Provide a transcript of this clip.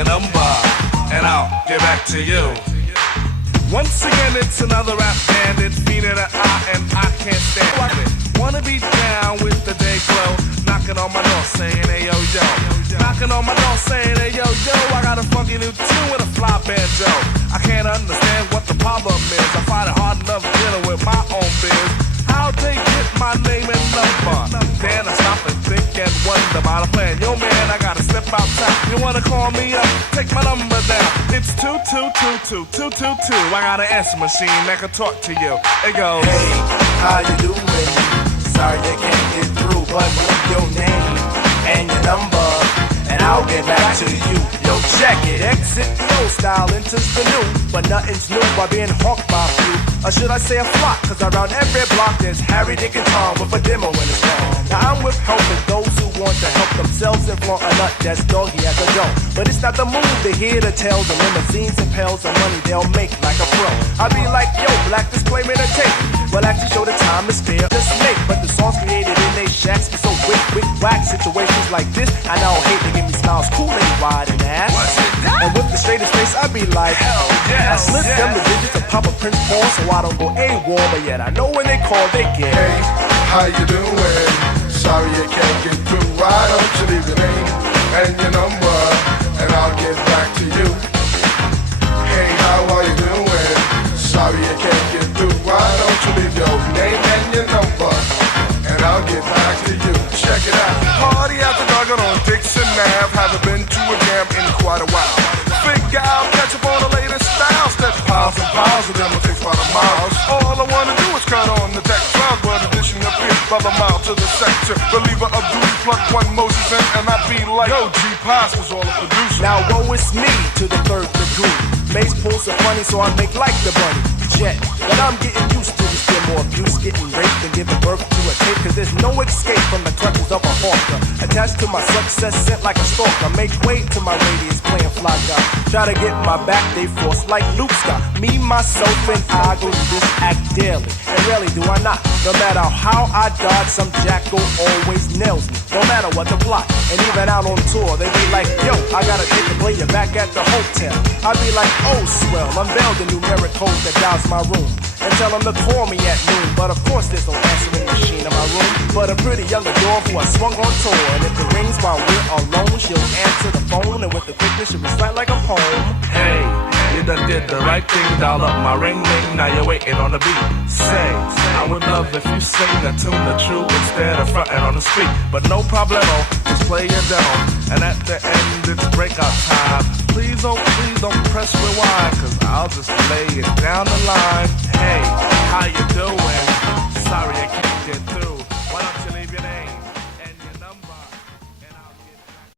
your number, and I'll get back to you. Once again, it's another rap band. It's feeding an eye, and I can't stand it. Wanna be down with the day glow, knocking on my door saying, hey yo yo. Knocking on my door saying, hey yo yo. I got a funky new tune with a fly banjo. I can't understand what the problem is. I find it hard enough dealing with my own biz. How'd they get my name and number? Then I stop and think and wonder about a plan. Yo man, I gotta step outside. You wanna call me up? Take my number down. It's 2222222. I got an answer machine that can talk to you. It goes, hey, how you doing? Sorry I can't get through, but leave your name and your number, and I'll get back to you. Yo, check it. Exit the old style, enters the new, but nothing's new by being hawked by a few. Or should I say a flock? Cause around every block there's Harry, Dick, and Tom with a demo in his hand. Now I'm with helping those who want to help themselves and flaunt a nut that's doggy as a dough. But it's not the move to hear the tales of limousines and pails of money they'll make like a pro. I be like, yo, black display made a tape. Well, actually show the time is fair, just make. But the songs created in they shacks be so wick, whack. Situations like this, I now hate to give me smiles, Kool-Aid wide and ass. And with the straightest face, I be like, hell yes. I slip them the digits and pop a Prince Paul so I don't go AWOL. But yet I know when they call, they get. Hey, how you doing? Sorry I can't get through. Why don't you leave your name and your number, and I'll get back to you. Hey, how are you doing? Sorry I can't get through. Why don't you leave your name and your number, and I'll get back to you. Check it out. Party after dark on Dixon Ave. Haven't been to a jam in quite a while. Figure out, catch up on the latest styles. That piles and piles of them will take about a mile. All I wanna do is cut on the deck. But addition appears by the mile to the sector. Reliever of duty, plug one Moses in, and I be like, yo, G-Pass was all a producer. Now woe is me to the third degree. Mace pulls so funny, so I make like the bunny. Jet, but I'm getting used to this. Still more abuse, getting raped and giving birth to a tape. Cause there's no escape from the clutches of a hawker. Attached to my success, sent like a stalker. Make way to my radius, playing fly guy. Try to get my back, they force like Luke Scott. Me, myself, and I go to this act daily. And rarely do I not. No matter how I dodge, some jackal always nails me. No matter what the plot. And even out on tour, they be like, yo, I gotta take a play you back at the hotel. I be like, oh swell, unveil the numeric code that dials my room. And tell them to call me at noon. But of course there's no answering machine in my room, but a pretty young adore who I swung on tour. And if it rings while we're alone, she'll answer the phone, and with the quickness she'll recite like a poem. Hey, you done did the right thing, dial up my ring ring, now you're waiting on the beat. Say, I would love if you sing the tune the true instead of fronting on the street. But no problemo, just play your demo, and at the end it's breakout time. Please don't press rewind, cause I'll just lay it down the line. Hey, how you doing? Sorry I can't